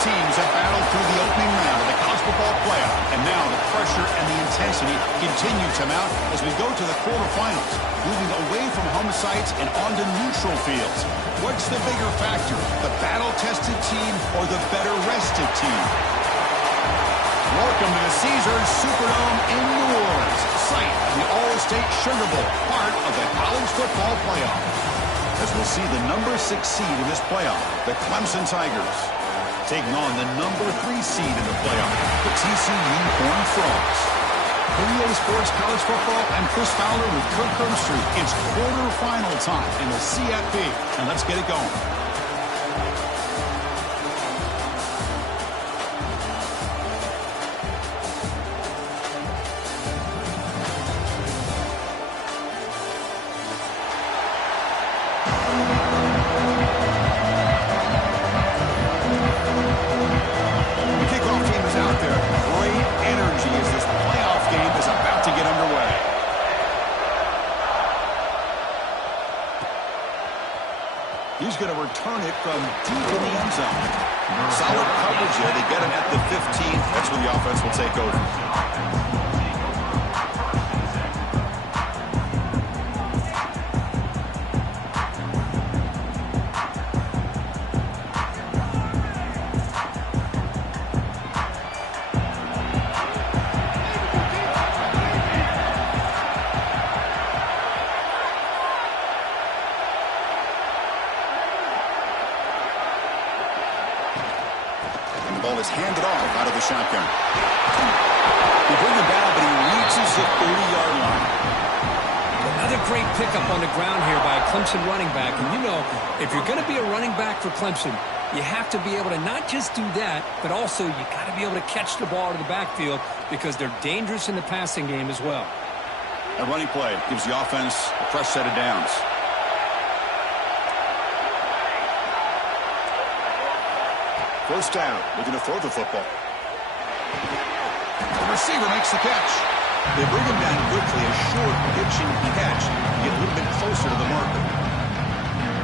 teams have battled through the opening round of the college football playoff, and now the pressure and the intensity continue to mount as we go to the quarterfinals, moving away from home sites and onto neutral fields. What's the bigger factor, the battle-tested team or the better-rested team? Welcome to the Caesars Superdome in New Orleans, site of the All-State Sugar Bowl, part of the college football playoff. As we'll see the number 6 seed in this playoff, the Clemson Tigers, taking on the number 3 seed in the playoff, the TCU Horned Frogs. For EA Sports College Football, I'm Chris Fowler with Kirk Herbstreit. It's quarterfinal time in the CFP, and let's get it going. He's going to return it from deep in the end zone. Solid coverage here. They get him at the 15. That's where the offense will take over. Is handed off out of the shotgun. They bring him down, but he reaches the 30-yard line. Another great pickup on the ground here by a Clemson running back. And you know, if you're going to be a running back for Clemson, you have to be able to not just do that, but also you got to be able to catch the ball to the backfield because they're dangerous in the passing game as well. A running play gives the offense a fresh set of downs. First down, we're going to throw the football. The receiver makes the catch. They bring him down quickly, a short pitching catch to get a little bit closer to the marker.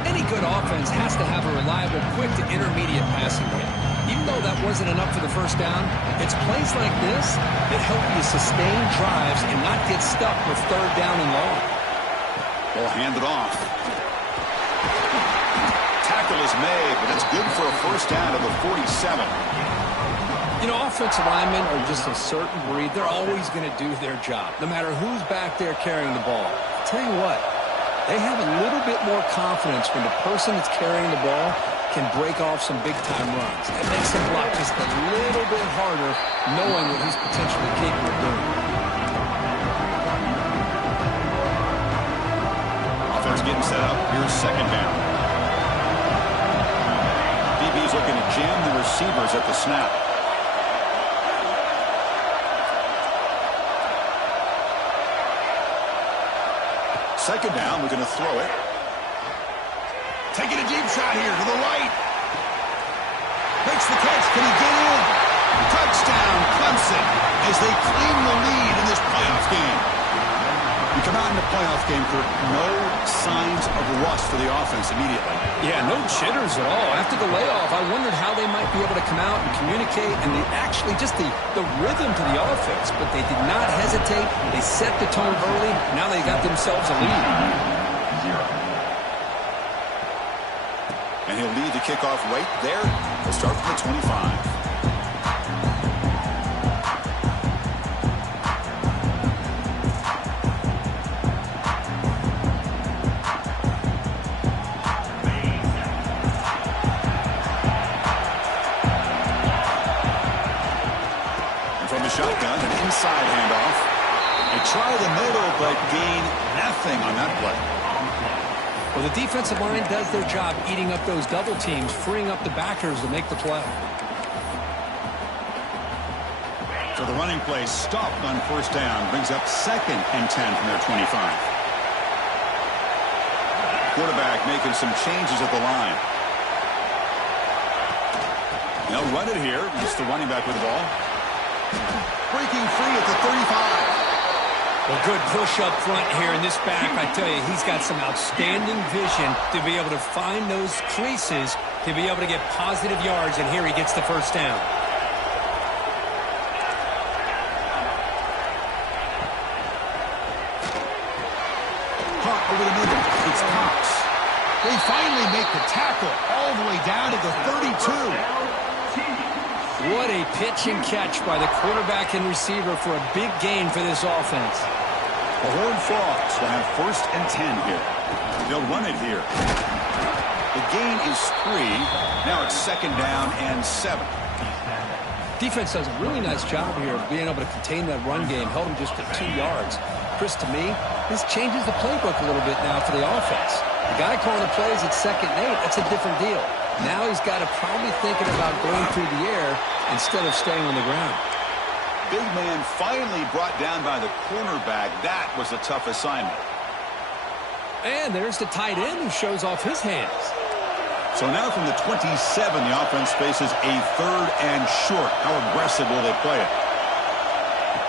Any good offense has to have a reliable, quick to intermediate passing game. Even though that wasn't enough for the first down, it's plays like this that help you sustain drives and not get stuck with third down and long. Ball handed off. Tackle is made, but it's good for a first down to the 47. You know, offensive linemen are just a certain breed. They're always going to do their job, no matter who's back there carrying the ball. I'll tell you what, they have a little bit more confidence when the person that's carrying the ball can break off some big-time runs. That makes him block just a little bit harder, knowing what he's potentially capable of doing. Offense getting set up. Here's second down. DB's looking to jam the receivers at the snap. Second down, we're going to throw it. Taking a deep shot here to the right. Makes the catch. Can he get in? Touchdown, Clemson, as they claim the lead in this playoff game. You come out in the playoff game, for no signs of rust for the offense immediately. Yeah, no jitters at all. After the layoff, I wondered how they might be able to come out and communicate and actually just the rhythm to the offense. But they did not hesitate. They set the tone early. Now they got themselves a lead. And he'll lead the kickoff right there. He'll start from the 25. Shotgun, an inside handoff. They try the middle, but gain nothing on that play. Well, the defensive line does their job eating up those double teams, freeing up the backers to make the play. So the running play stopped on first down, brings up 2nd and 10 from their 25. Quarterback making some changes at the line. They'll run it here. Just the running back with the ball. Breaking free at the 35. Well, good push up front here in this back. I tell you, he's got some outstanding vision to be able to find those creases to be able to get positive yards, and here he gets the first down. Caught over the middle. It's Cox. They finally make the tackle all the way down to the 32. What a pitch and catch by the quarterback and receiver for a big gain for this offense. The Horned Frogs will have 1st and 10 here. They'll run it here. The gain is 3. Now it's 2nd down and 7. Defense does a really nice job here of being able to contain that run game, held him just to 2 yards. Chris, to me, this changes the playbook a little bit now for the offense. The guy calling the plays at 2nd and 8, that's a different deal. Now he's got to probably thinking about going through the air instead of staying on the ground. Big man finally brought down by the cornerback. That was a tough assignment. And there's the tight end who shows off his hands. So now from the 27, the offense faces a 3rd and short. How aggressive will they play it?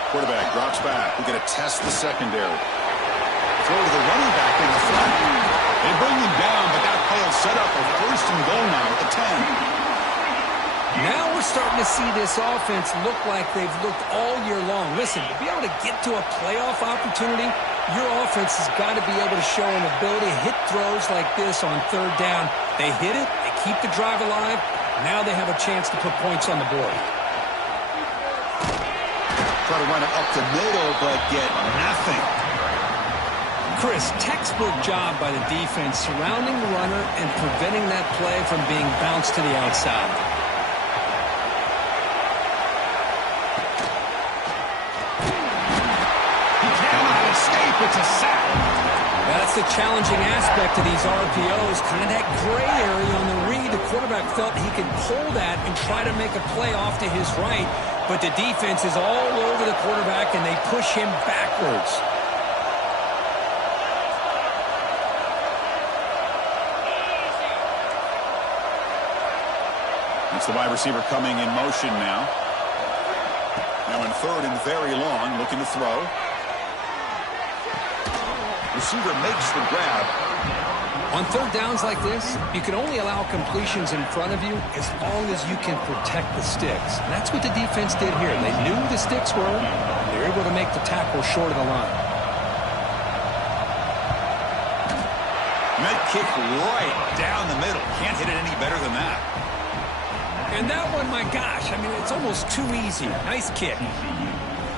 Quarterback drops back. We're going to test the secondary. Throw to the running back in the flat. They bring him down, but that play will set up a 1st and goal now at the 10. Now we're starting to see this offense look like they've looked all year long. Listen, to be able to get to a playoff opportunity, your offense has got to be able to show an ability to hit throws like this on 3rd down. They hit it, they keep the drive alive. Now they have a chance to put points on the board. Try to run it up the middle, but get nothing. Chris, textbook job by the defense surrounding the runner and preventing that play from being bounced to the outside. It's a sack. That's the challenging aspect of these RPOs, kind of that gray area on the read. The quarterback felt he could pull that and try to make a play off to his right, but the defense is all over the quarterback, and they push him backwards. It's the wide receiver coming in motion now. Now in 3rd and very long, looking to throw. Receiver makes the grab. On 3rd downs like this, you can only allow completions in front of you as long as you can protect the sticks. And that's what the defense did here. They knew the sticks were, and they were able to make the tackle short of the line. And that kick right down the middle. Can't hit it any better than that. And that one, my gosh, I mean, it's almost too easy. Nice kick.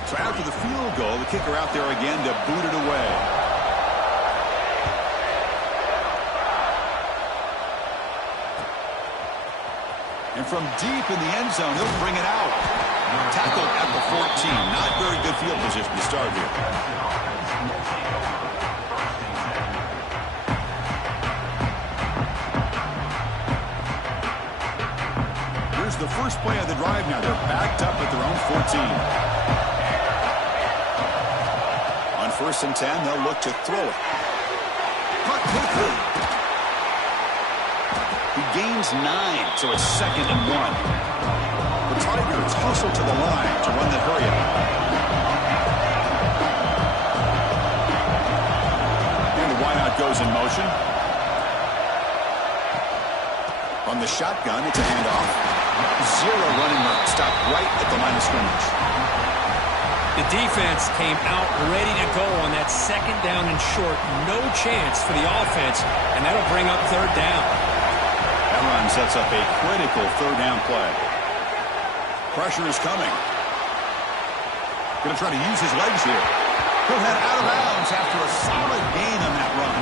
So after the field goal, the kicker out there again to boot it away. And from deep in the end zone, he'll bring it out. Tackled at the 14. Not very good field position to start here. Here's the first play of the drive now. They're backed up at their own 14. On 1st and 10, they'll look to throw it. Caught quickly. He gains 9, so it's 2nd and 1. The Tigers hustle to the line to run the hurry-up. And the wideout goes in motion. On the shotgun, it's a handoff. 0 running room. Stopped right at the line of scrimmage. The defense came out ready to go on that 2nd down and short. No chance for the offense, and that'll bring up 3rd down. That run sets up a critical 3rd down play. Pressure is coming. Going to try to use his legs here. He'll head out of bounds after a solid gain on that run.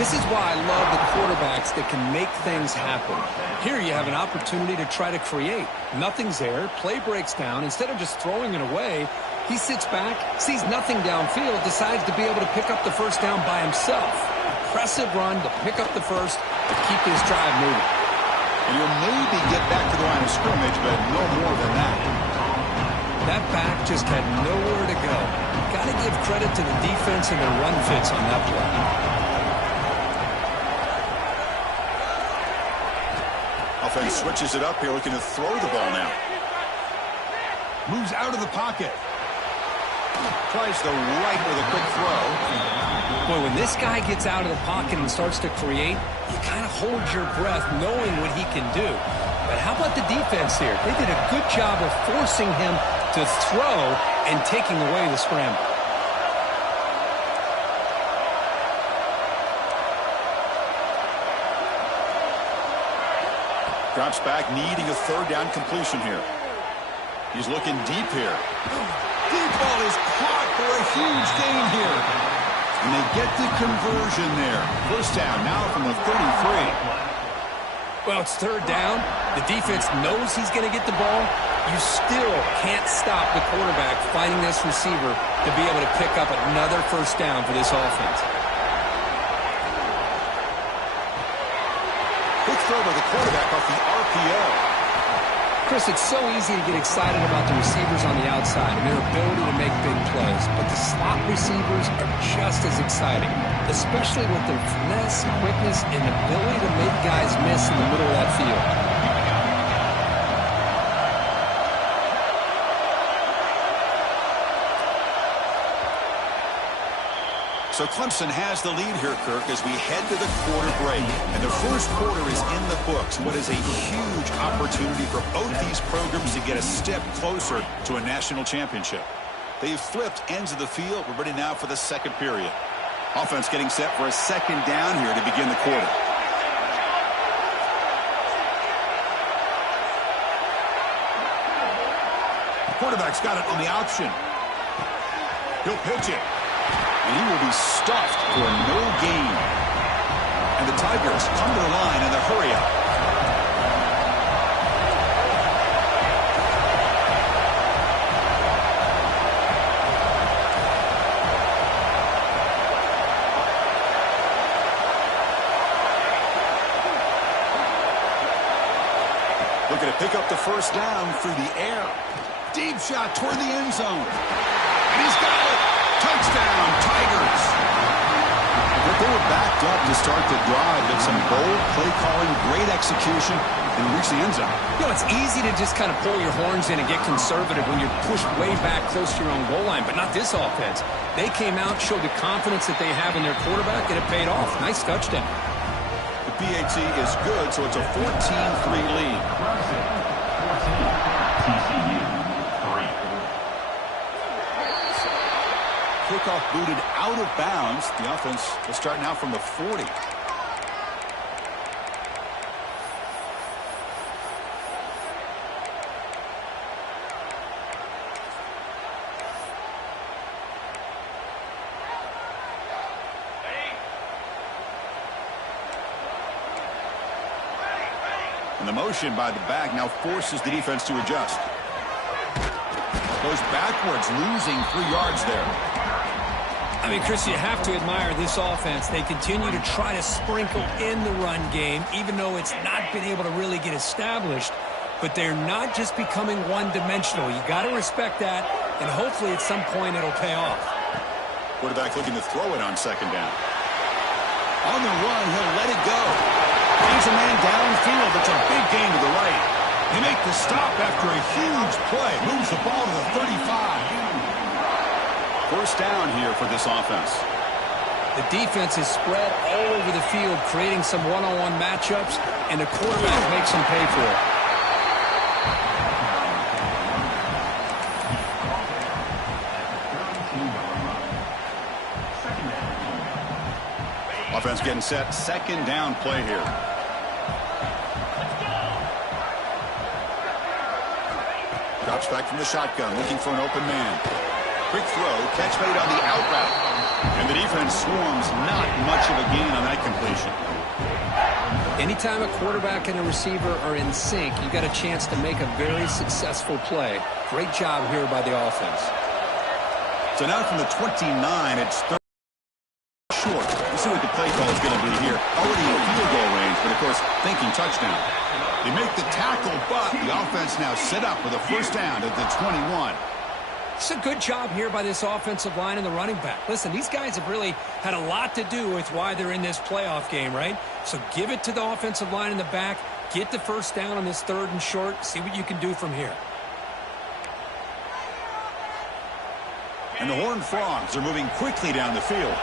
This is why I love the quarterbacks that can make things happen. Here you have an opportunity to try to create. Nothing's there. Play breaks down. Instead of just throwing it away, he sits back, sees nothing downfield, decides to be able to pick up the 1st down by himself. Impressive run to pick up the first to keep this drive moving. And he'll maybe get back to the line of scrimmage, but no more than that. That back just had nowhere to go. Got to give credit to the defense and their run fits on that play. Offense switches it up here, looking to throw the ball now. Moves out of the pocket. Tries the right with a quick throw. Boy, when this guy gets out of the pocket and starts to create, you kind of hold your breath knowing what he can do. But how about the defense here? They did a good job of forcing him to throw and taking away the scramble. Drops back, needing a third down completion here. He's looking deep here. Deep ball is caught for a huge gain here. And they get the conversion there. First down now from the 33. Well, it's third down. The defense knows he's going to get the ball. You still can't stop the quarterback finding this receiver to be able to pick up another first down for this offense. Quick throw by the quarterback off the RPO. Chris, it's so easy to get excited about the receivers on the outside and their ability to make big plays, but the slot receivers are just as exciting, especially with their finesse, quickness, and ability to make guys miss in the middle of that field. So Clemson has the lead here, Kirk, as we head to the quarter break. And the first quarter is in the books. What is a huge opportunity for both these programs to get a step closer to a national championship. They've flipped ends of the field. We're ready now for the second period. Offense getting set for a second down here to begin the quarter. The quarterback's got it on the option. He'll pitch it. And he will be stuffed for no gain. And the Tigers come to the line in the hurry-up. Looking to pick up the first down through the air. Deep shot toward the end zone. And he's got it. Touchdown, Tigers. But they were backed up to start the drive, but some bold play calling, great execution, and reach the end zone. You know, it's easy to just kind of pull your horns in and get conservative when you're pushed way back close to your own goal line, but not this offense. They came out, showed the confidence that they have in their quarterback, and it paid off. Nice touchdown. The PAT is good, so it's a 14-3 lead. Kickoff booted out of bounds. The offense will start now from the 40. And the motion by the back now forces the defense to adjust. Goes backwards, losing 3 yards there. I mean, Chris, you have to admire this offense. They continue to try to sprinkle in the run game, even though it's not been able to really get established. But they're not just becoming one-dimensional. You got to respect that, and hopefully at some point it'll pay off. Quarterback looking to throw it on second down. On the run, he'll let it go. Gains a man downfield. It's a big gain to the right. They make the stop after a huge play. Moves the ball to the 35. First down here for this offense. The defense is spread all over the field, creating some one-on-one matchups, and the quarterback makes them pay for it. Offense getting set. Second down play here. Drops back from the shotgun, looking for an open man. Quick throw, catch made on the out route. And the defense swarms, not much of a gain on that completion. Anytime a quarterback and a receiver are in sync, you got a chance to make a very successful play. Great job here by the offense. So now from the 29, it's third short. We'll see what the play call is going to be here. Already in field goal range, but of course, thinking touchdown. They make the tackle, but the offense now set up with a first down at the 21. It's a good job here by this offensive line and the running back. Listen, these guys have really had a lot to do with why they're in this playoff game, right? So give it to the offensive line in the back. Get the first down on this third and short. See what you can do from here. And the Horned Frogs are moving quickly down the field.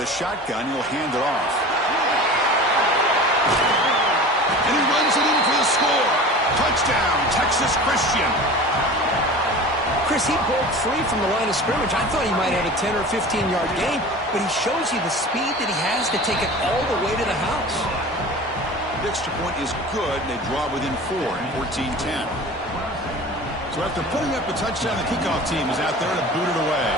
the shotgun. He'll hand it off. And he runs it in for the score. Touchdown, Texas Christian. Chris, he broke free from the line of scrimmage. I thought he might have a 10 or 15-yard gain, but he shows you the speed that he has to take it all the way to the house. The extra point is good. They draw within 4 and 14-10. So after putting up a touchdown, the kickoff team is out there to boot it away.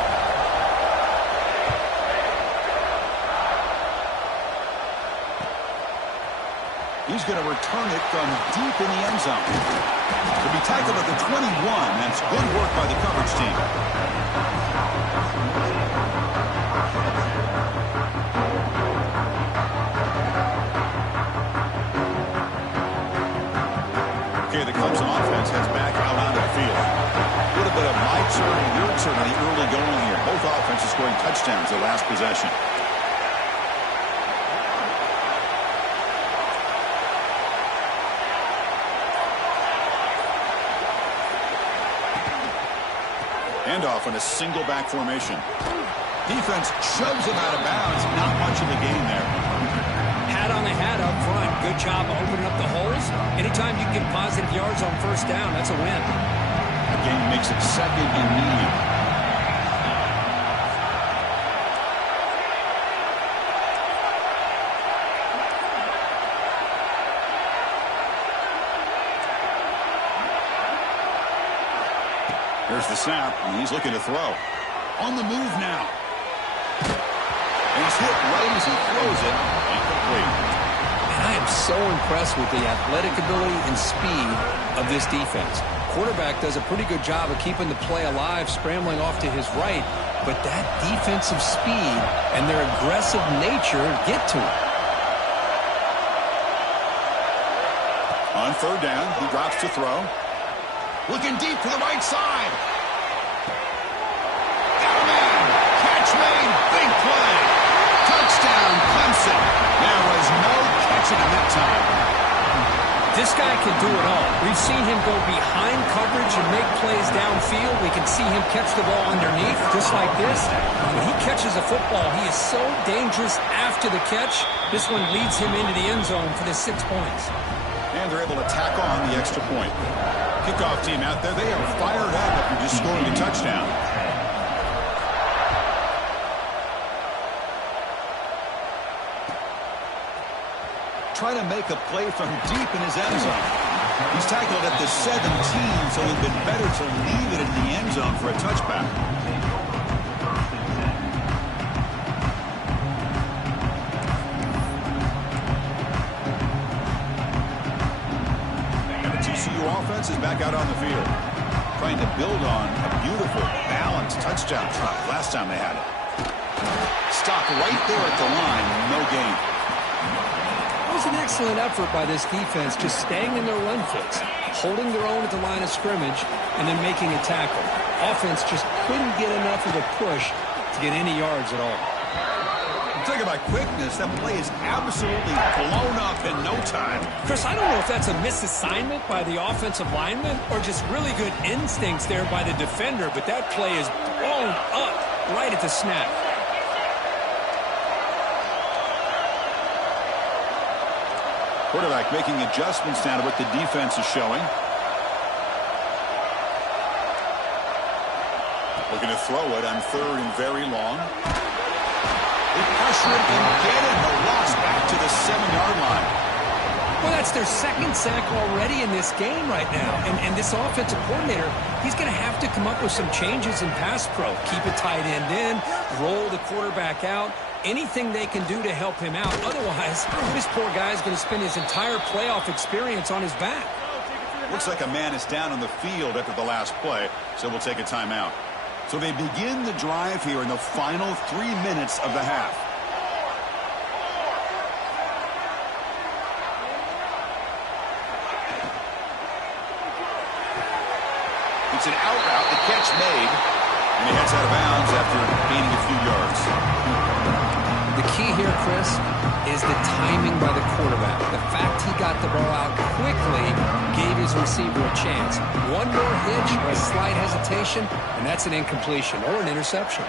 He's going to return it from deep in the end zone. To be tackled at the 21. That's good work by the coverage team. Okay, the Clemson offense heads back out onto the field. A little bit of my turn and your turn on the early going here. Both offenses scoring touchdowns their last possession. Handoff in a single back formation. Defense shoves him out of bounds. Not much of a gain there. Hat on the hat up front. Good job of opening up the holes. Anytime you get positive yards on first down, that's a win. The game makes it second and medium. Here's the snap, and he's looking to throw. On the move now. And he's hit right as he throws it. Incomplete. And I am so impressed with the athletic ability and speed of this defense. Quarterback does a pretty good job of keeping the play alive, scrambling off to his right. But that defensive speed and their aggressive nature get to him. On third down, he drops to throw. Looking deep to the right side. Got a man. Catch made. Big play. Touchdown, Clemson. There was no catching him that time. This guy can do it all. We've seen him go behind coverage and make plays downfield. We can see him catch the ball underneath, just like this. When he catches a football, he is so dangerous after the catch. This one leads him into the end zone for the 6 points. And they're able to tack on the extra point. Kickoff team out there, they are fired up after just scoring a touchdown. Trying to make a play from deep in his end zone. He's tackled at the 17, so it would have been better to leave it in the end zone for a touchback. Offense is back out on the field, trying to build on a beautiful, balanced touchdown drive last time they had it. Stop right there at the line, no gain. It was an excellent effort by this defense, just staying in their run fits, holding their own at the line of scrimmage, and then making a tackle. Offense just couldn't get enough of a push to get any yards at all. Talk about quickness. That play is absolutely blown up in no time. Chris, I don't know if that's a misassignment by the offensive lineman or just really good instincts there by the defender, but that play is blown up right at the snap. Quarterback making adjustments now to what the defense is showing. Looking to throw it on third and very long. They pressure him and get him. The loss back to the 7-yard line. Well, that's their second sack already in this game right now. And this offensive coordinator, he's going to have to come up with some changes in pass pro. Keep a tight end in, roll the quarterback out, anything they can do to help him out. Otherwise, this poor guy is going to spend his entire playoff experience on his back. Looks like a man is down on the field after the last play, so we'll take a timeout. So they begin the drive here in the final 3 minutes of the half. It's an out route, the catch made, and he heads out of bounds after gaining a few yards. The key here, Chris, is the timing by the quarterback. The fact he got the ball out quickly gave his receiver a chance. One more hitch or a slight hesitation, and that's an incompletion or an interception.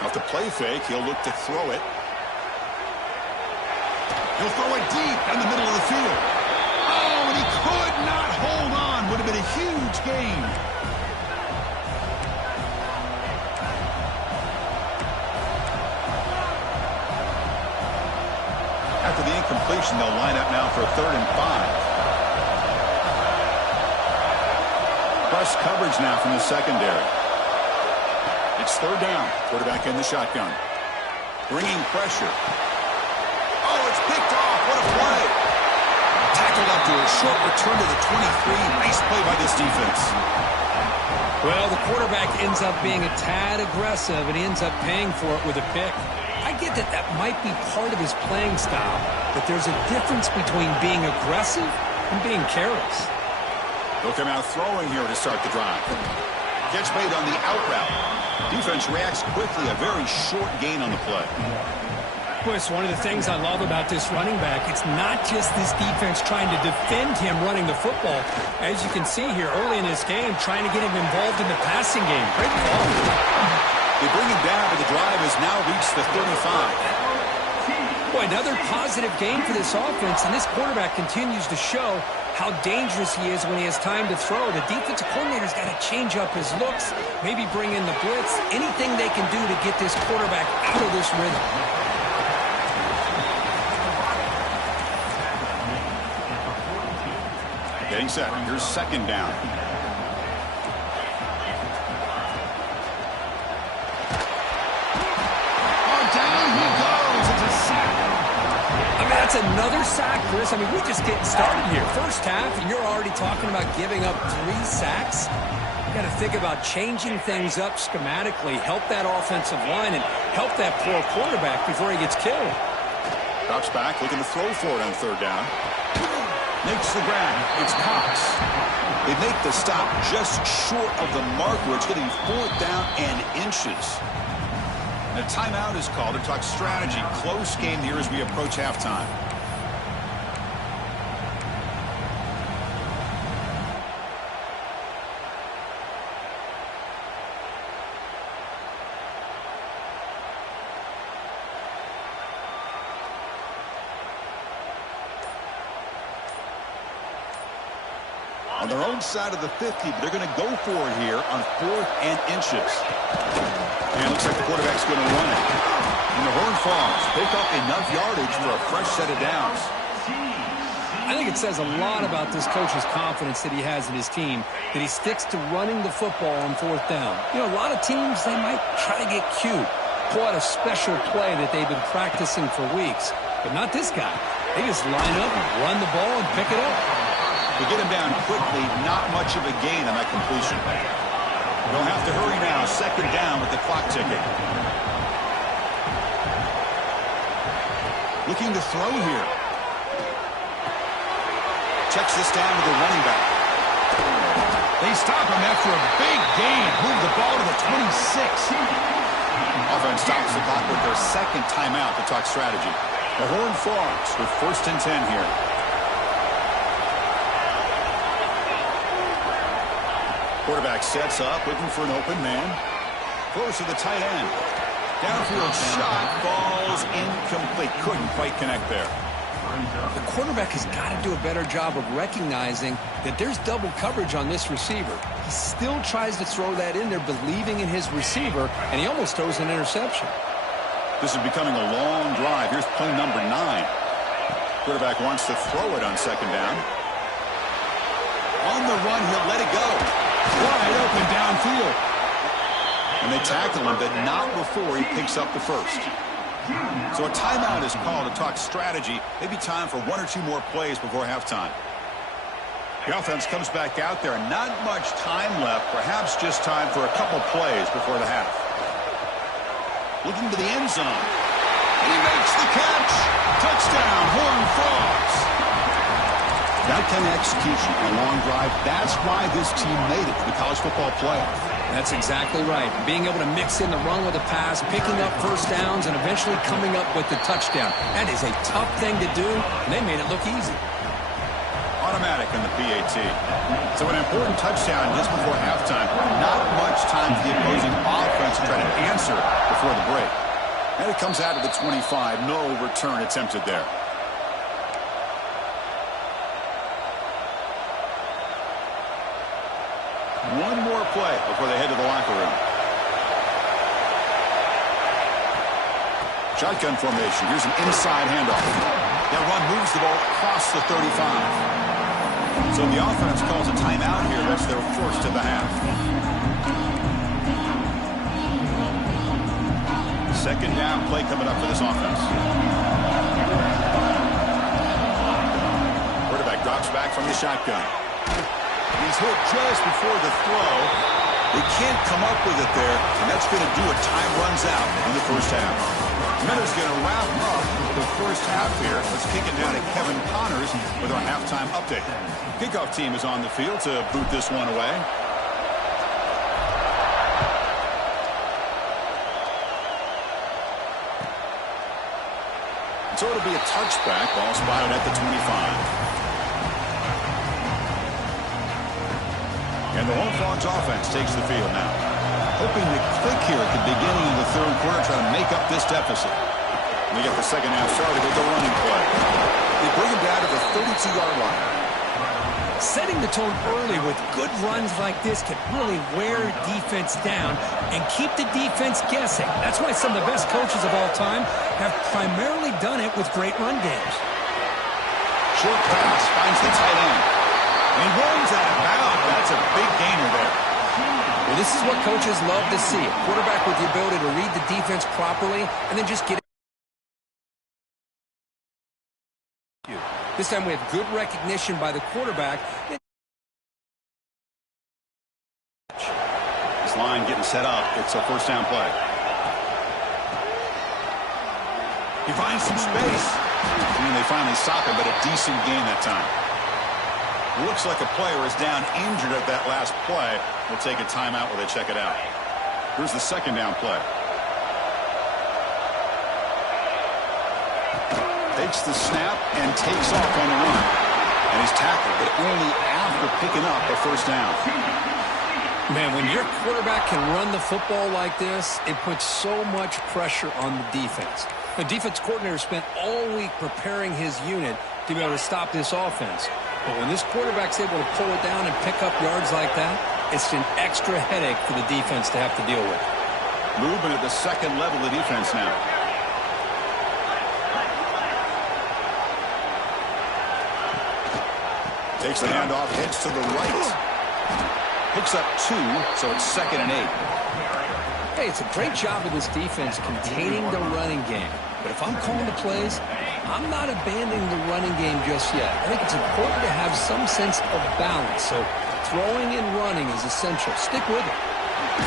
A the play fake. He'll look to throw it. He'll throw it deep in the middle of the field. Oh, and he could not hold on. Would have been a huge gain. After the incompletion, they'll line up now for a 3rd and 5. Press coverage now from the secondary. It's 3rd down. Quarterback in the shotgun. Bringing pressure. Oh, it's picked off. What a play. Tackled up to a short return to the 23. Nice play by this defense. Well, the quarterback ends up being a tad aggressive, and he ends up paying for it with a pick. I get that that might be part of his playing style, but there's a difference between being aggressive and being careless. They'll come out throwing here to start the drive. Catch made on the out route. Defense reacts quickly. A very short gain on the play. Well, it's one of the things I love about this running back. It's not just this defense trying to defend him running the football. As you can see here early in this game, trying to get him involved in the passing game. Great call. They bring him down, but the drive has now reached the 35. Boy, another positive game for this offense, and this quarterback continues to show how dangerous he is when he has time to throw. The defensive coordinator's got to change up his looks, maybe bring in the blitz, anything they can do to get this quarterback out of this rhythm. Getting set. Here's 2nd down. That's another sack, Chris. I mean, we're just getting started here. First half, and you're already talking about giving up 3 sacks. You got to think about changing things up schematically, help that offensive line, and help that poor quarterback before he gets killed. Drops back, looking to throw for it on 3rd down. Makes the ground. It's Cox. They make the stop just short of the mark where it's getting 4th down and inches. A timeout is called to talk strategy. Close game here as we approach halftime. On their own side of the 50, but they're going to go for it here on 4th and inches. And looks like the quarterback's going to run it. And the horn falls. Pick up enough yardage for a fresh set of downs. I think it says a lot about this coach's confidence that he has in his team, that he sticks to running the football on 4th down. You know, a lot of teams, they might try to get cute, pull out a special play that they've been practicing for weeks. But not this guy. They just line up, run the ball, and pick it up. They get him down quickly. Not much of a gain on that completion. They'll have to hurry now. 2nd down with the clock ticking. Looking to throw here. Checks this down to the running back. They stop him after a big gain. Move the ball to the 26. Offense stops the clock with their 2nd timeout to talk strategy. The horn falls with 1st and 10 here. Quarterback sets up, looking for an open man. Close to the tight end. Downfield shot falls incomplete. Couldn't quite connect there. The quarterback has got to do a better job of recognizing that there's double coverage on this receiver. He still tries to throw that in there, believing in his receiver, and he almost throws an interception. This is becoming a long drive. Here's play number 9. Quarterback wants to throw it on 2nd down. On the run, he'll let it go. Wide open downfield. And they tackle him, but not before he picks up the 1st. So a timeout is called to talk strategy. Maybe time for 1 or 2 more plays before halftime. The offense comes back out there. Not much time left. Perhaps just time for a couple plays before the half. Looking to the end zone. And he makes the catch. Touchdown, Horned Frogs. That kind of execution, a long drive, that's why this team made it to the college football playoff. That's exactly right. Being able to mix in the run with a pass, picking up 1st downs, and eventually coming up with the touchdown. That is a tough thing to do, and they made it look easy. automatic in the PAT. So an important touchdown just before halftime. Not much time for the opposing offense to try to answer before the break. And it comes out of the 25. No return attempted there. One more play before they head to the locker room. Shotgun formation. Here's an inside handoff. That run moves the ball across the 35. So the offense calls a timeout here. That's their first of the half. Second down play coming up for this offense. Quarterback drops back from the shotgun. He's hit just before the throw. They can't come up with it there, and that's going to do it. Time runs out in the first half. Miller's going to wrap up the first half here. Let's kick it down to Kevin Connors with our halftime update. Kickoff team is on the field to boot this one away. So it'll be a touchback. Ball spotted at the 25. And the Horned Frogs offense takes the field now. Hoping to click here at the beginning of the third quarter, trying to make up this deficit. They get the second half started with the running play. They bring him down to the 32-yard line. Setting the tone early with good runs like this can really wear defense down and keep the defense guessing. That's why some of the best coaches of all time have primarily done it with great run games. Short pass finds the tight end. And he runs out of bounds. That's a big gainer there. Well, this is what coaches love to see. A quarterback with the ability to read the defense properly and then just get it. This time we have good recognition by the quarterback. This line getting set up. It's a first down play. He finds some space. And they finally stop him, but a decent gain that time. Looks like a player is down injured at that last play. We'll take a timeout while they check it out. Here's the second down play. Takes the snap and takes off on the run. And he's tackled, but only after picking up a first down. Man, when your quarterback can run the football like this, it puts so much pressure on the defense. The defense coordinator spent all week preparing his unit to be able to stop this offense. But when this quarterback's able to pull it down and pick up yards like that, it's an extra headache for the defense to have to deal with. Moving at the second level of defense now. Takes the handoff, heads to the right. Picks up 2, so it's 2nd and 8. Hey, it's a great job of this defense containing the running game. But if I'm calling the plays, I'm not abandoning the running game just yet. I think it's important to have some sense of balance. So throwing and running is essential. Stick with it.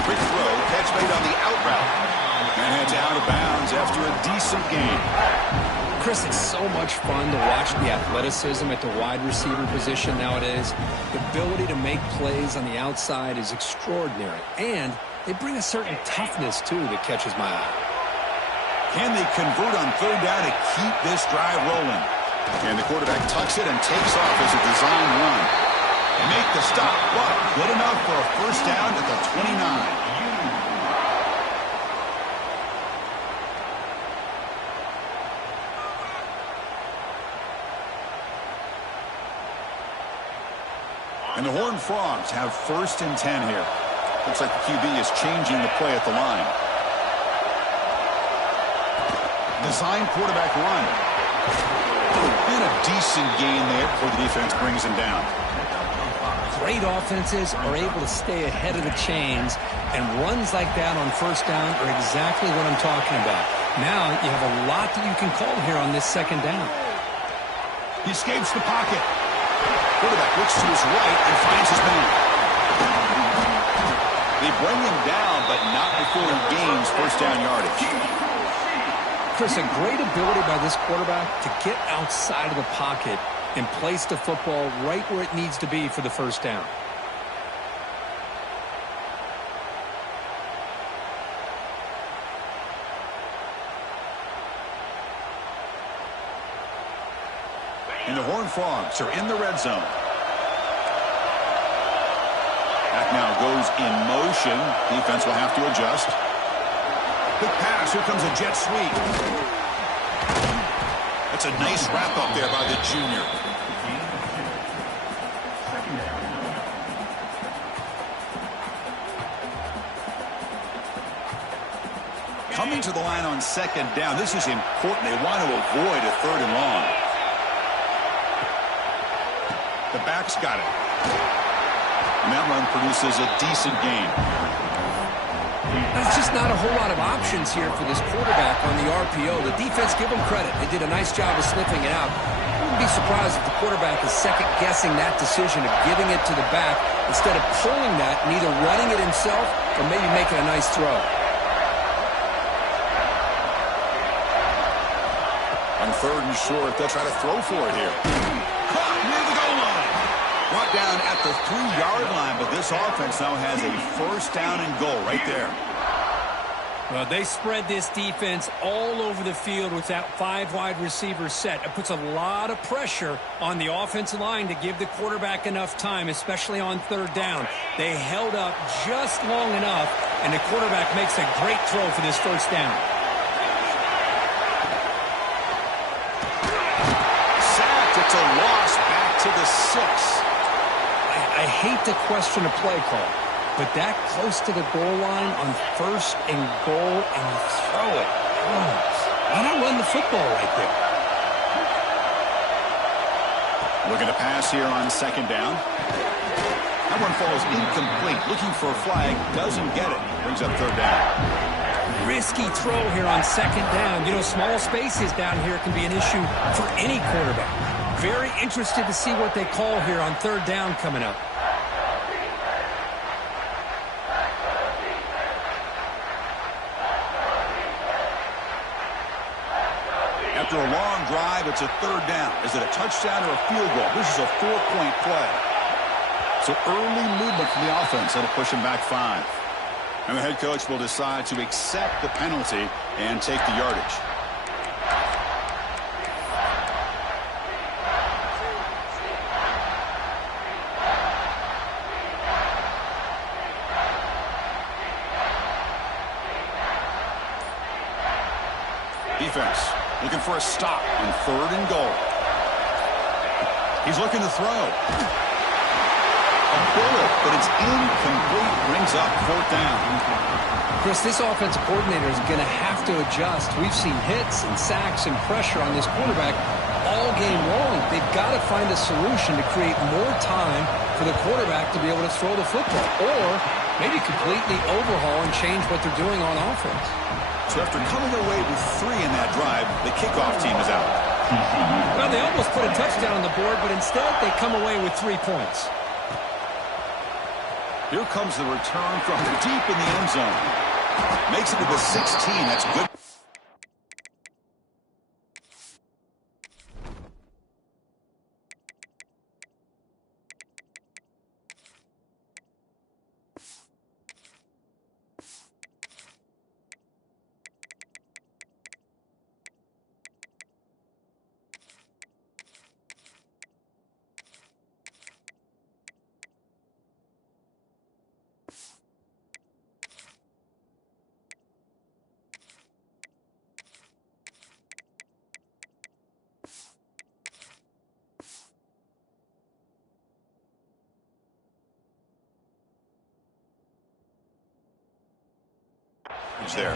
Quick throw, catch made on the out route. And heads out of bounds after a decent gain. Chris, it's so much fun to watch the athleticism at the wide receiver position nowadays. The ability to make plays on the outside is extraordinary. And they bring a certain toughness, too, that catches my eye. Can they convert on third down to keep this drive rolling? And the quarterback tucks it and takes off as a design run. Make the stop, but good enough for a first down at the 29. And the Horned Frogs have 1st and 10 here. Looks like the QB is changing the play at the line. Design quarterback run. And a decent gain there before the defense brings him down. Great offenses are able to stay ahead of the chains, and runs like that on first down are exactly what I'm talking about. Now you have a lot that you can call here on this second down. He escapes the pocket. Quarterback looks to his right and finds his man. They bring him down, but not before he gains first down yardage. Chris, a great ability by this quarterback to get outside of the pocket and place the football right where it needs to be for the first down. And the Horned Frogs are in the red zone. Back now goes in motion. Defense will have to adjust. Quick pass. Here comes a jet sweep. That's a nice wrap up there by the junior. Coming to the line on second down. This is important. They want to avoid a 3rd and long. The back's got it. And that run produces a decent gain. There's just not a whole lot of options here for this quarterback on the RPO. The defense, give them credit. They did a nice job of sniffing it out. I wouldn't be surprised if the quarterback is second-guessing that decision of giving it to the back instead of pulling that and either running it himself or maybe making a nice throw. On 3rd and short, they'll try to throw for it here. Caught near the goal line. Brought down at the 3-yard line, but this offense now has a 1st down and goal right there. Well, they spread this defense all over the field with that 5 wide receiver set. It puts a lot of pressure on the offensive line to give the quarterback enough time, especially on 3rd down. They held up just long enough, and the quarterback makes a great throw for this 1st down. Sacked. It's a loss back to the 6. I hate to question a play call, but that close to the goal line on 1st and goal, and you throw it. Oh, why not run the football right there? Looking to pass here on 2nd down. That one falls incomplete. Looking for a flag. Doesn't get it. Brings up 3rd down. Risky throw here on 2nd down. You know, small spaces down here can be an issue for any quarterback. Very interested to see what they call here on 3rd down coming up. After a long drive, it's a 3rd down. Is it a touchdown or a field goal? This is a 4-point play. So early movement from the offense that'll push him back 5. And the head coach will decide to accept the penalty and take the yardage. Defense looking for a stop on 3rd and goal. He's looking to throw. A bullet, but it's incomplete. Brings up 4th down. Chris, this offensive coordinator is going to have to adjust. We've seen hits and sacks and pressure on this quarterback all game long. They've got to find a solution to create more time for the quarterback to be able to throw the football, or maybe completely overhaul and change what they're doing on offense. So after coming away with 3 in that drive, the kickoff team is out. Well, they almost put a touchdown on the board, but instead they come away with 3 points. Here comes the return from deep in the end zone. Makes it to the 16. That's good. There.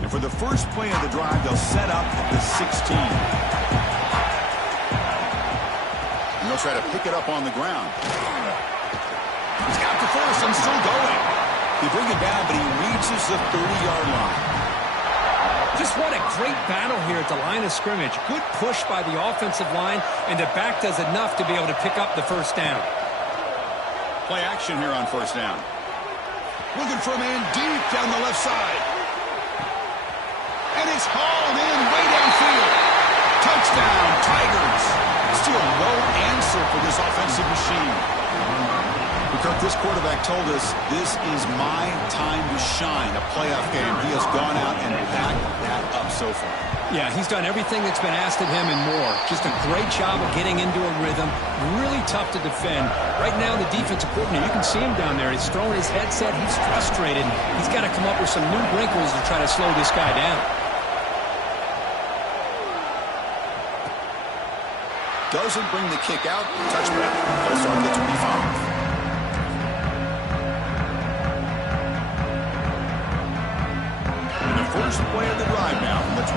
And for the first play of the drive, they'll set up at the 16. And they'll try to pick it up on the ground. He's got the first and still going. They bring it down, but he reaches the 30-yard line. Just what a great battle here at the line of scrimmage. Good push by the offensive line, and the back does enough to be able to pick up the 1st down. Play action here on 1st down. Looking for a man deep down the left side. And it's hauled in way downfield. Touchdown, Tigers. Still no answer for this offensive machine. Because this quarterback told us, this is my time to shine, a playoff game. He has gone out and backed that up so far. Yeah, he's done everything that's been asked of him and more. Just a great job of getting into a rhythm. Really tough to defend. Right now, the defensive coordinator, you can see him down there. He's throwing his headset. He's frustrated. He's got to come up with some new wrinkles to try to slow this guy down. Doesn't bring the kick out. Touchback. They'll start at the 25. First play of the drive now from the 25.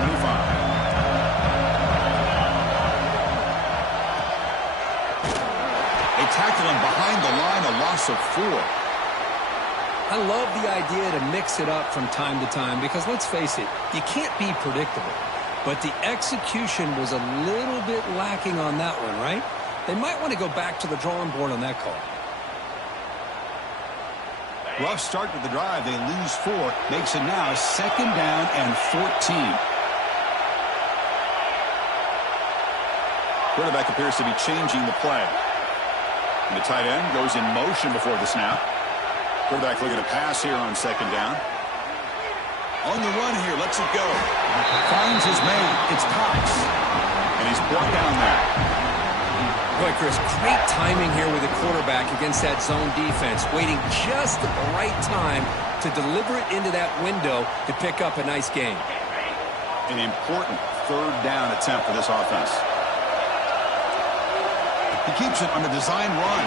They tackle him behind the line, a loss of 4. I love the idea to mix it up from time to time because, let's face it, you can't be predictable. But the execution was a little bit lacking on that one, right? They might want to go back to the drawing board on that call. Rough start to the drive. They lose 4. Makes it now 2nd down and 14. Quarterback appears to be changing the play. And the tight end goes in motion before the snap. Quarterback looking to pass here on 2nd down. On the run here. Lets it go. Finds his man. It's Cox. And he's brought down there. Boy, Chris, great timing here with the quarterback against that zone defense, waiting just at the right time to deliver it into that window to pick up a nice gain. An important 3rd down attempt for this offense. He keeps it on a design run.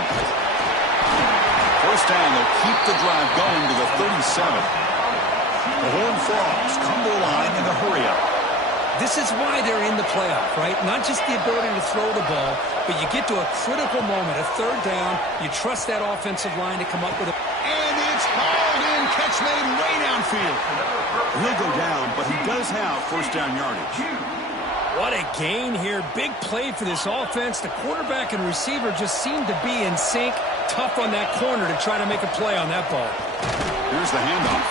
1st down, they'll keep the drive going to the 37. The Horned Frogs come to the line in a hurry-up. This is why they're in the playoff, right? Not just the ability to throw the ball, but you get to a critical moment, a 3rd down. You trust that offensive line to come up with a... And it's hauled in. Catch made way downfield. He'll go down, but he does have 1st down yardage. What a gain here. Big play for this offense. The quarterback and receiver just seem to be in sync. Tough on that corner to try to make a play on that ball. Here's the handoff.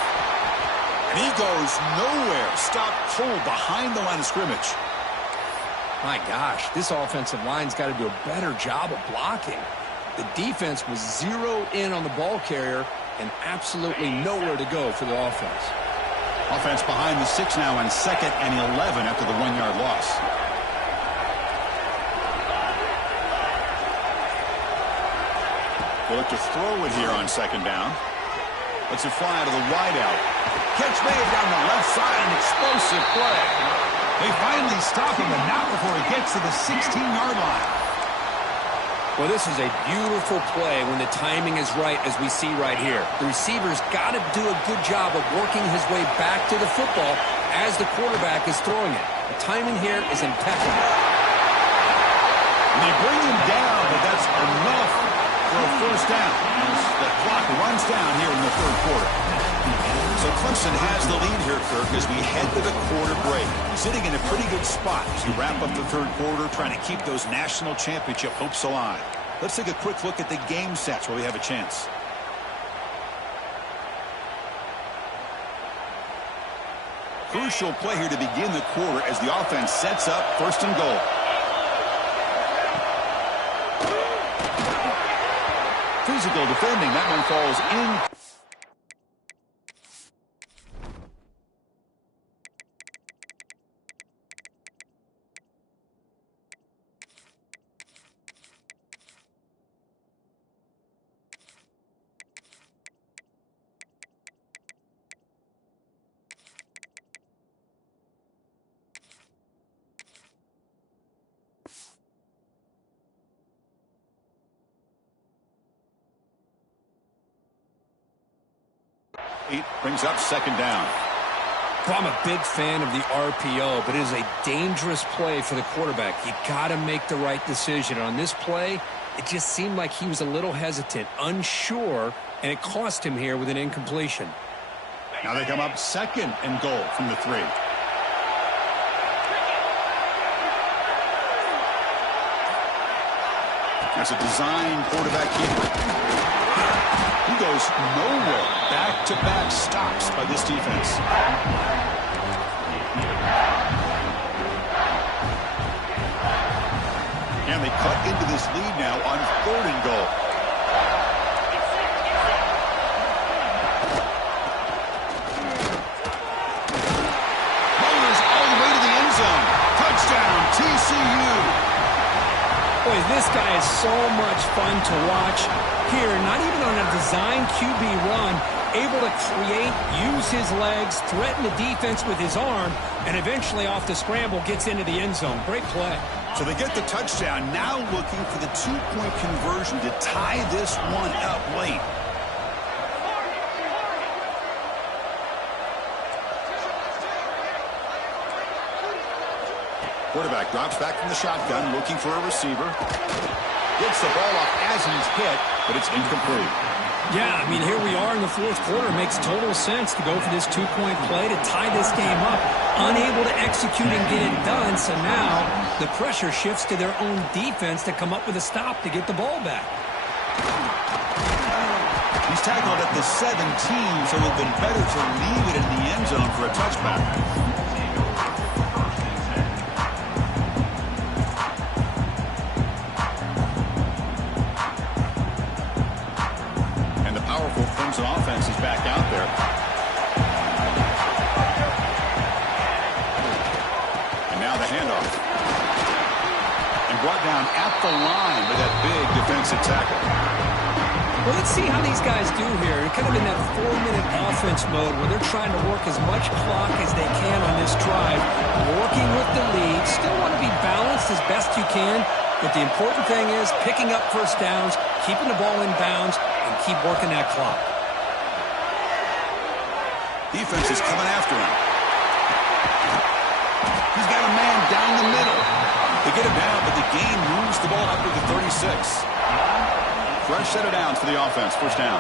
And he goes nowhere. Stopped cold behind the line of scrimmage. My gosh, this offensive line's got to do a better job of blocking. The defense was zeroed in on the ball carrier and absolutely nowhere to go for the offense. Offense behind the 6 now on 2nd and 11 after the 1-yard loss. They look to throw it here on 2nd down. Lets it fly to the wideout. Catch made down the left side, an explosive play. They finally stop him, but not before he gets to the 16-yard line. Well, this is a beautiful play when the timing is right, as we see right here. The receiver's got to do a good job of working his way back to the football as the quarterback is throwing it. The timing here is impeccable. And they bring him down, but that's enough for a 1st down as the clock runs down here in the 3rd quarter. So Clemson has the lead here, Kirk, as we head to the quarter break. Sitting in a pretty good spot as we wrap up the 3rd quarter, trying to keep those national championship hopes alive. Let's take a quick look at the game sets where we have a chance. Crucial play here to begin the quarter as the offense sets up 1st and goal. Physical defending. That one falls in. Brings up 2nd down. Well, I'm a big fan of the RPO, but it is a dangerous play for the quarterback. You got to make the right decision. On this play, it just seemed like he was a little hesitant, unsure, and it cost him here with an incompletion. Now they come up 2nd and goal from the 3. That's a design quarterback keeper. He goes nowhere. Back-to-back stops by this defense. And they cut into this lead now on 3rd and goal. This guy is so much fun to watch. Here, not even on a design QB run, able to create, use his legs, threaten the defense with his arm, and eventually off the scramble gets into the end zone. Great play. So they get the touchdown, now looking for the two-point conversion to tie this one up late. Quarterback drops back from the shotgun, looking for a receiver. Gets the ball off as he's hit, but it's incomplete. Yeah, I mean, here we are in the fourth quarter. It makes total sense to go for this two-point play to tie this game up. Unable to execute and get it done, so now the pressure shifts to their own defense to come up with a stop to get the ball back. He's tackled at the 17, so it would have been better to leave it in the end zone for a touchback. Clemson offense is back out there. And now the handoff. And brought down at the line with that big defensive tackle. Well, let's see how these guys do here. They're kind of in that 4-minute offense mode where they're trying to work as much clock as they can on this drive, working with the lead. Still want to be balanced as best you can, but the important thing is picking up first downs, keeping the ball in bounds, and keep working that clock. Defense is coming after him. He's got a man down the middle. They get him down, but the game moves the ball up to the 36. Fresh set of downs for the offense. First down.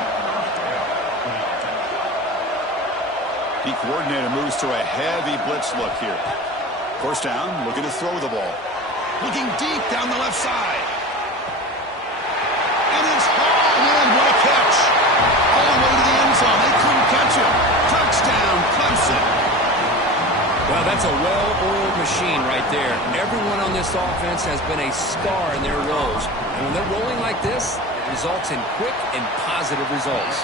The coordinator moves to a heavy blitz look here. First down, looking to throw the ball. Looking deep down the left side. And it's hauled in. What a catch. All the way to the end zone. They couldn't catch him. Touchdown, Clemson. Well, that's a well-oiled machine right there. Everyone on this offense has been a star in their roles. And when they're rolling like this, it results in quick and positive results.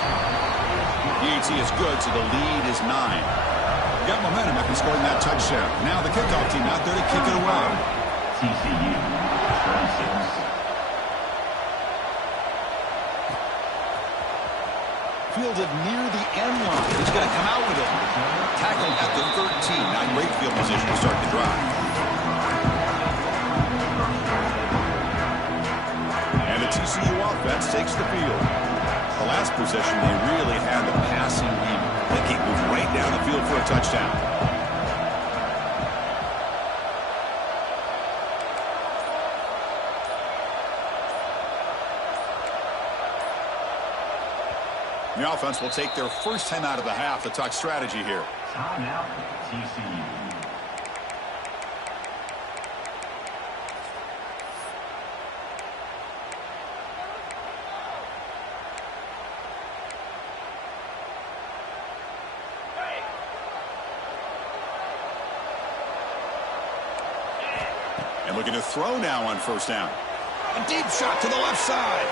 The AT is good, so the lead is 9. Got momentum after scoring that touchdown. Now the kickoff team out there to kick it away. TCU, 36. Fielded near the end line. He's going to come out with it. Tackled at the 13. Now great field position to start the drive. And the TCU offense takes the field. The last possession, they really had the passing game. They keep moving right down the field for a touchdown. The offense will take their first time out of the half to talk strategy here. Timeout, TCU. And looking to throw now on first down. A deep shot to the left side.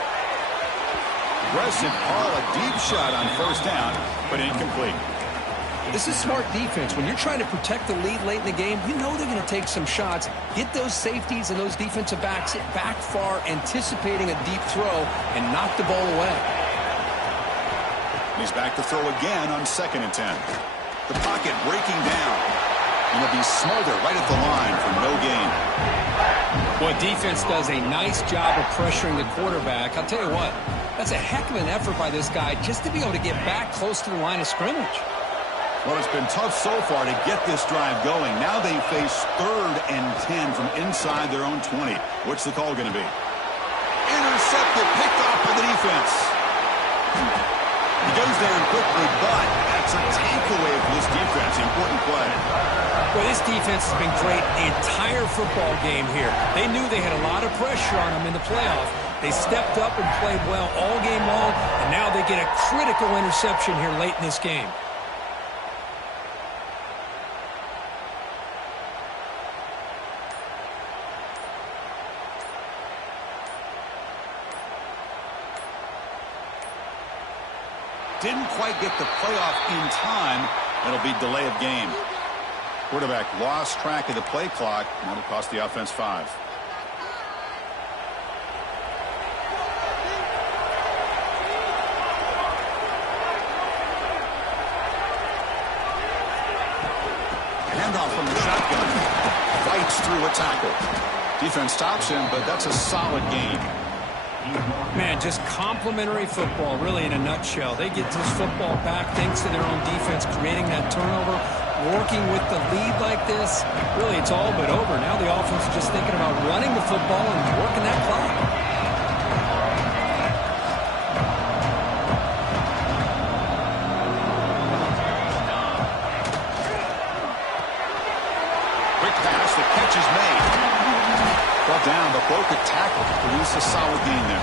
Aggressive call, a deep shot on first down, but incomplete. This is smart defense. When you're trying to protect the lead late in the game, you know they're going to take some shots. Get those safeties and those defensive backs back far, anticipating a deep throw, and knock the ball away. He's back to throw again on 2nd and 10. The pocket breaking down. And he'll be smothered right at the line for no gain. Well, defense does a nice job of pressuring the quarterback. I'll tell you what, that's a heck of an effort by this guy just to be able to get back close to the line of scrimmage. Well, it's been tough so far to get this drive going. Now they face 3rd and 10 from inside their own 20. What's the call going to be? Intercepted, picked off by the defense. He goes down quickly, but that's a takeaway for this defense. Important play. Well, this defense has been great the entire football game here. They knew they had a lot of pressure on them in the playoff. They stepped up and played well all game long, and now they get a critical interception here late in this game. Didn't quite get the playoff in time. It'll be delay of game. Quarterback lost track of the play clock. That'll cost the offense 5. Handoff from the shotgun. Fights through a tackle. Defense stops him, but that's a solid gain. Man, just complimentary football, really, in a nutshell. They get this football back thanks to their own defense, creating that turnover, working with the lead like this. Really, it's all but over. Now the offense is just thinking about running the football and working that clock. Down, but broke a tackle to produce a solid gain there.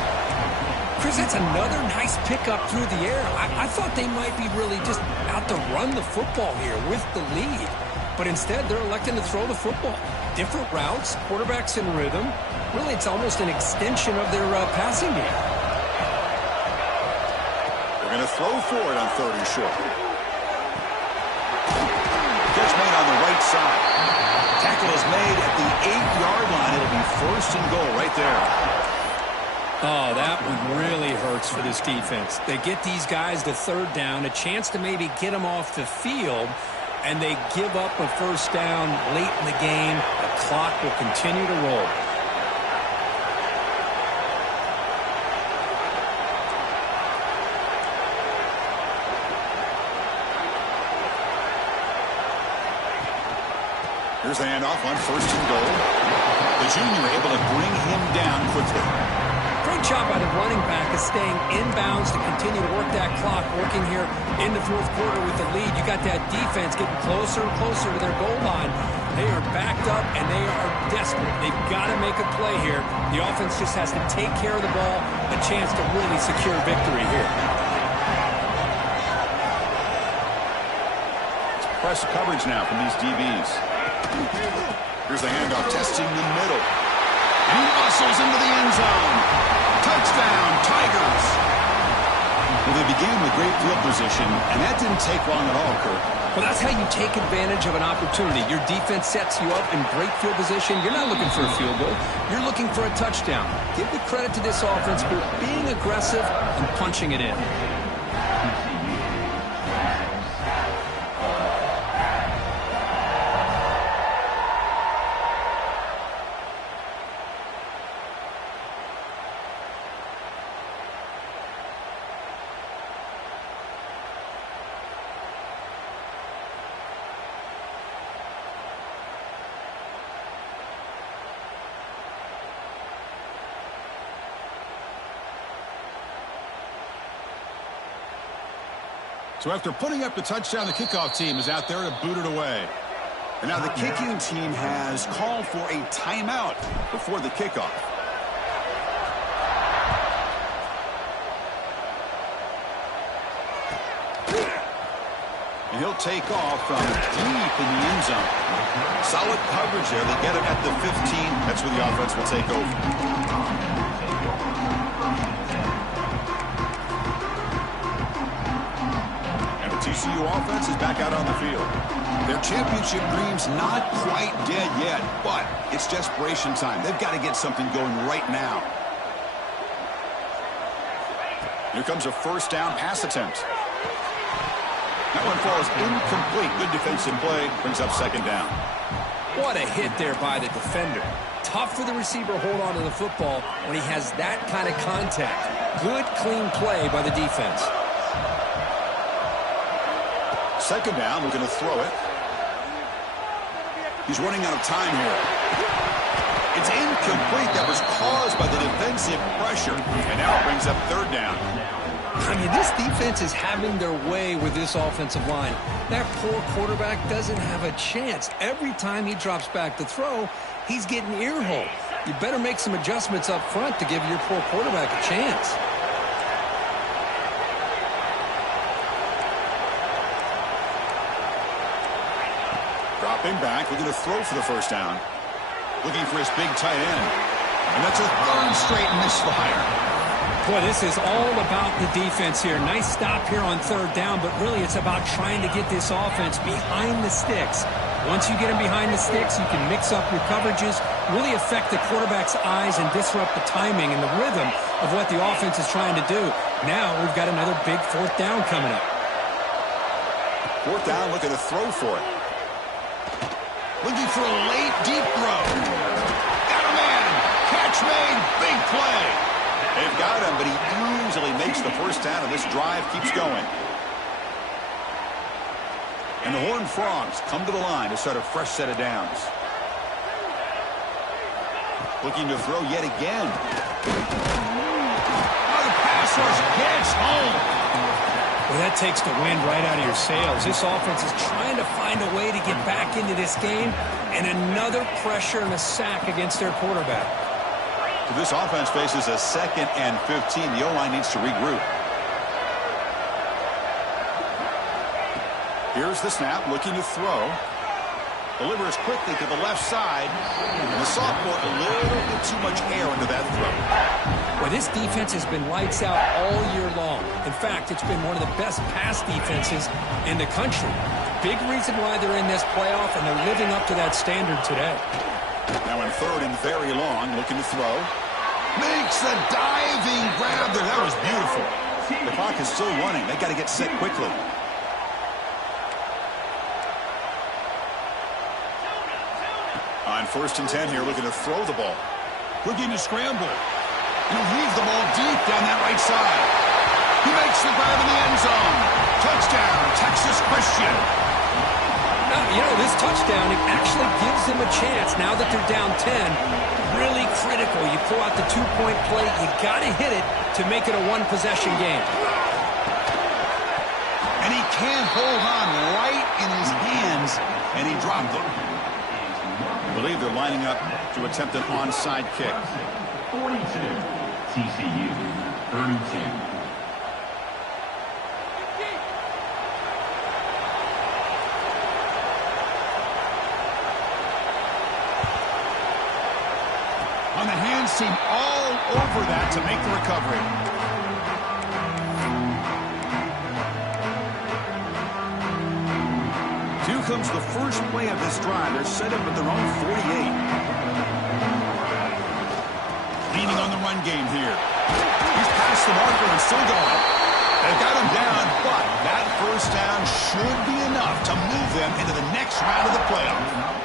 Chris, that's another nice pickup through the air. I thought they might be really just out to run the football here with the lead. But instead, they're electing to throw the football. Different routes, quarterbacks in rhythm. Really, it's almost an extension of their passing game. They're going to throw for it on 3rd and short. Catch made on the right side. Tackle is made at the 8-yard line. It'll be 1st and goal right there. Oh, that one really hurts for this defense. They get these guys to 3rd down, a chance to maybe get them off the field, and they give up a 1st down late in the game. The clock will continue to roll. Here's the handoff on 1st and goal. The junior able to bring him down quickly. Great job by the running back of staying inbounds to continue to work that clock, working here in the 4th quarter with the lead. You got that defense getting closer and closer to their goal line. They are backed up, and they are desperate. They've got to make a play here. The offense just has to take care of the ball, a chance to really secure victory here. It's press coverage now from these DBs. Here's the handoff, testing the middle. And he muscles into the end zone. Touchdown, Tigers. Well, they began with great field position, and that didn't take long at all, Kirk. Well, that's how you take advantage of an opportunity. Your defense sets you up in great field position. You're not looking for a field goal. You're looking for a touchdown. Give the credit to this offense for being aggressive and punching it in. So after putting up the touchdown, the kickoff team is out there to boot it away. And now the kicking team has called for a timeout before the kickoff. And he'll take off from deep in the end zone. Solid coverage there. They get him at the 15. That's where the offense will take over. TCU offense is back out on the field. Their championship dream's not quite dead yet, but it's desperation time. They've got to get something going right now. Here comes a 1st down pass attempt. That one falls incomplete. Good defensive play. Brings up 2nd down. What a hit there by the defender. Tough for the receiver to hold on to the football when he has that kind of contact. Good, clean play by the defense. 2nd down, we're going to throw it. He's running out of time here. It's incomplete. That was caused by the defensive pressure. And now it brings up 3rd down. I mean, this defense is having their way with this offensive line. That poor quarterback doesn't have a chance. Every time he drops back to throw, he's getting ear-hole. You better make some adjustments up front to give your poor quarterback a chance. Dropping back, looking to throw for the 1st down. Looking for his big tight end. And that's a 3rd straight misfire. Boy, this is all about the defense here. Nice stop here on 3rd down, but really it's about trying to get this offense behind the sticks. Once you get them behind the sticks, you can mix up your coverages, really affect the quarterback's eyes and disrupt the timing and the rhythm of what the offense is trying to do. Now we've got another big 4th down coming up. 4th down, looking to throw for it. Looking for a late, deep throw. Got a man. Catch made. Big play. They've got him, but he easily makes the first down, and this drive keeps going. And the Horned Frogs come to the line to start a fresh set of downs. Looking to throw yet again. Oh, the pass rush gets home. Well, that takes the wind right out of your sails. This offense is trying to find a way to get back into this game, and another pressure and a sack against their quarterback. So this offense faces a 2nd and 15. The O-line needs to regroup. Here's the snap, looking to throw. Delivers quickly to the left side. And the sophomore, a little bit too much air into that throw. Well, this defense has been lights out all year long. In fact, it's been one of the best pass defenses in the country. Big reason why they're in this playoff, and they're living up to that standard today. Now in 3rd and very long, looking to throw. Makes the diving grab there. That was beautiful. The clock is still running. They got to get set quickly. On 1st and 10 here, looking to throw the ball. Looking to scramble. He'll leave the ball deep down that right side. He makes the grab in the end zone. Touchdown, Texas Christian. This touchdown, it actually gives them a chance now that they're down 10. Really critical. You pull out the 2-point play. You got to hit it to make it a one-possession game. And he can't hold on right in his hands, and he dropped it. I believe they're lining up to attempt an onside kick. 42, TCU, 32. On the hands team all over that to make the recovery. Here comes the first play of this drive. They're set up at their own 48. Leaning on the run game here. He's past the marker and still going. They've got him down, but that first down should be enough to move them into the next round of the playoff.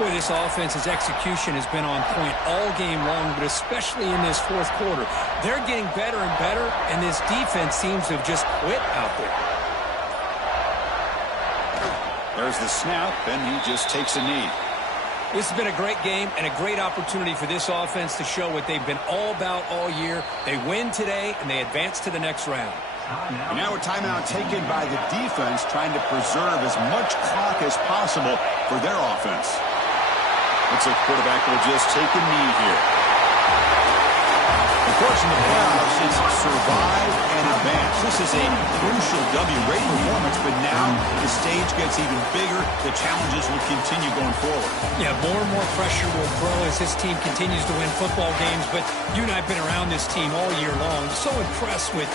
Boy, this offense's execution has been on point all game long, but especially in this 4th quarter. They're getting better and better, and this defense seems to have just quit out there. There's the snap, and he just takes a knee. This has been a great game and a great opportunity for this offense to show what they've been all about all year. They win today, and they advance to the next round. And now a timeout taken by the defense, trying to preserve as much clock as possible for their offense. Looks like the quarterback will just take a knee here. Of course, in the playoffs, it's survive and advance. This is a crucial W. Great performance, but now the stage gets even bigger. The challenges will continue going forward. Yeah, more and more pressure will grow as this team continues to win football games. But you and I have been around this team all year long. So impressed with